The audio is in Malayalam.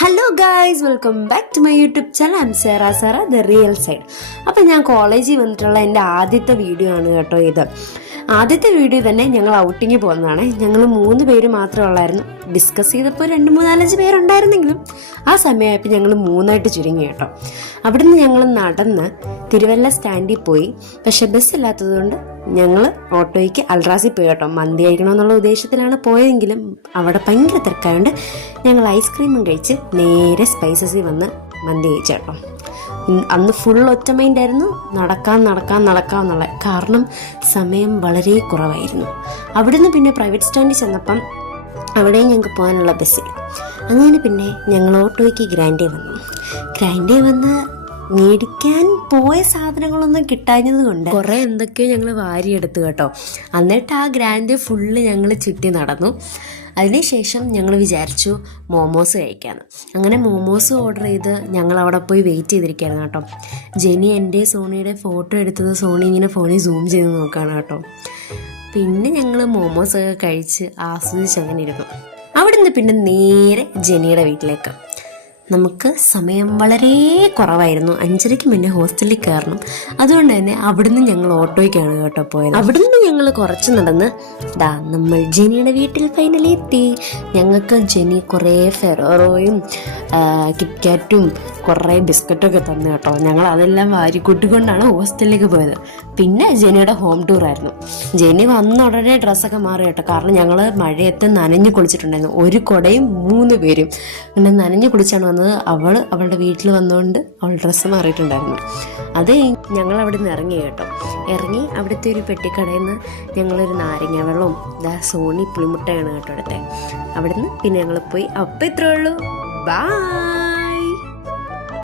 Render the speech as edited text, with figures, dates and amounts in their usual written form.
Hello guys, welcome back to my YouTube channel. I'm Sara the real side. അപ്പം ഞാൻ കോളേജിൽ വന്നിട്ടുള്ള എൻ്റെ ആദ്യത്തെ വീഡിയോ ആണ് കേട്ടോ ഇത്. ആദ്യത്തെ വീഡിയോ തന്നെ ഞങ്ങൾ ഔട്ടിങ് പോകുന്നതാണ്. ഞങ്ങൾ 3 പേര് മാത്രമേ ഉള്ളായിരുന്നു. ഡിസ്കസ് ചെയ്തപ്പോൾ 2, 3, 4, 5 പേരുണ്ടായിരുന്നെങ്കിലും ആ സമയമായപ്പോൾ ഞങ്ങൾ 3ആയിട്ട് ചുരുങ്ങി കേട്ടോ. അവിടുന്ന് ഞങ്ങൾ നടന്ന് തിരുവല്ല സ്റ്റാൻഡിൽ പോയി. പക്ഷെ ബസ് ഇല്ലാത്തതുകൊണ്ട് ഞങ്ങൾ ഓട്ടോയ്ക്ക് അൽറാസിൽ പോയി കേട്ടോ. മന്തി കഴിക്കണമെന്നുള്ള ഉദ്ദേശത്തിലാണ് പോയതെങ്കിലും അവിടെ ഭയങ്കര തിരക്കായതുകൊണ്ട് ഞങ്ങൾ ഐസ്ക്രീമും കഴിച്ച് നേരെ സ്പൈസസിൽ വന്ന് മന്തി കഴിച്ചു കേട്ടോ. അന്ന് ഫുൾ ഒറ്റ മൈൻഡായിരുന്നു, നടക്കാം എന്നുള്ള. കാരണം സമയം വളരെ കുറവായിരുന്നു. അവിടുന്ന് പിന്നെ പ്രൈവറ്റ് സ്റ്റാൻഡിൽ ചെന്നപ്പം അവിടെയും ഞങ്ങൾക്ക് പോകാനുള്ള ബസ്സില്ല. അങ്ങനെ പിന്നെ ഞങ്ങൾ ഓട്ടോയ്ക്ക് ഗ്രാൻഡേ വന്ന് മേടിക്കാൻ പോയ സാധനങ്ങളൊന്നും കിട്ടാഞ്ഞത് കൊണ്ട് കുറേ എന്തൊക്കെയോ ഞങ്ങൾ വാരിയെടുത്തു കേട്ടോ. എന്നിട്ട് ആ ഗ്രാൻഡ് ഫുള്ള് ഞങ്ങൾ ചുറ്റി നടന്നു. അതിനുശേഷം ഞങ്ങൾ വിചാരിച്ചു മോമോസ് കഴിക്കാമെന്ന്. അങ്ങനെ മോമോസ് ഓർഡർ ചെയ്ത് ഞങ്ങൾ അവിടെ പോയി വെയിറ്റ് ചെയ്തിരിക്കുകയായിരുന്നു കേട്ടോ. ജെനി എൻ്റെ സോണിയുടെ ഫോട്ടോ എടുത്തത് സോണി ഇങ്ങനെ ഫോണിൽ സൂം ചെയ്ത് നോക്കുകയാണ് കേട്ടോ. പിന്നെ ഞങ്ങൾ മോമോസൊക്കെ കഴിച്ച് ആസ്വദിച്ച് അങ്ങനെ ഇരുന്നു. അവിടുന്ന് പിന്നെ നേരെ ജെനിയുടെ വീട്ടിലേക്ക്. നമുക്ക് സമയം വളരെ കുറവായിരുന്നു. 5:30 മുന്നേ ഹോസ്റ്റലിൽ കയറണം. അതുകൊണ്ട് തന്നെ അവിടുന്ന് ഞങ്ങൾ ഓട്ടോയ്ക്കാണ് കേട്ടോ പോയത്. അവിടുന്ന് ഞങ്ങൾ കുറച്ച് നടന്ന് നമ്മൾ ജെനിയുടെ വീട്ടിൽ ഫൈനലി എത്തി. ഞങ്ങൾക്ക് ജെനി കുറേ ഫെറോറോയും കിറ്റ്കാറ്റും കുറേ ബിസ്ക്കറ്റൊക്കെ തന്നു കേട്ടോ. ഞങ്ങൾ അതെല്ലാം വാരിക്കൂട്ടിക്കൊണ്ടാണ് ഹോസ്റ്റലിലേക്ക് പോയത്. പിന്നെ ജെനിയുടെ ഹോം ടൂർ ആയിരുന്നു. ജെനി വന്ന ഉടനെ ഡ്രസ്സൊക്കെ മാറി കേട്ടോ. കാരണം ഞങ്ങൾ മഴയത്ത് നനഞ്ഞു കുളിച്ചിട്ടുണ്ടായിരുന്നു. ഒരു കുടയും 3 പേരും പിന്നെ നനഞ്ഞു കുളിച്ചാണ് വന്നത്. അവളുടെ വീട്ടിൽ വന്നുകൊണ്ട് അവൾ ഡ്രസ്സ് മാറിയിട്ടുണ്ടായിരുന്നു. അത് ഞങ്ങൾ അവിടെ നിന്ന് ഇറങ്ങി കേട്ടോ. ഇറങ്ങി അവിടുത്തെ ഒരു പെട്ടിക്കടയിൽ നിന്ന് ഞങ്ങളൊരു നാരങ്ങ വെള്ളവും സോണി പുളിമുട്ടയാണ് കേട്ടോ എടുത്തത്. അവിടുന്ന് പിന്നെ ഞങ്ങൾ പോയി. അപ്പം ഇത്രേ ഉള്ളൂ. ബൈ.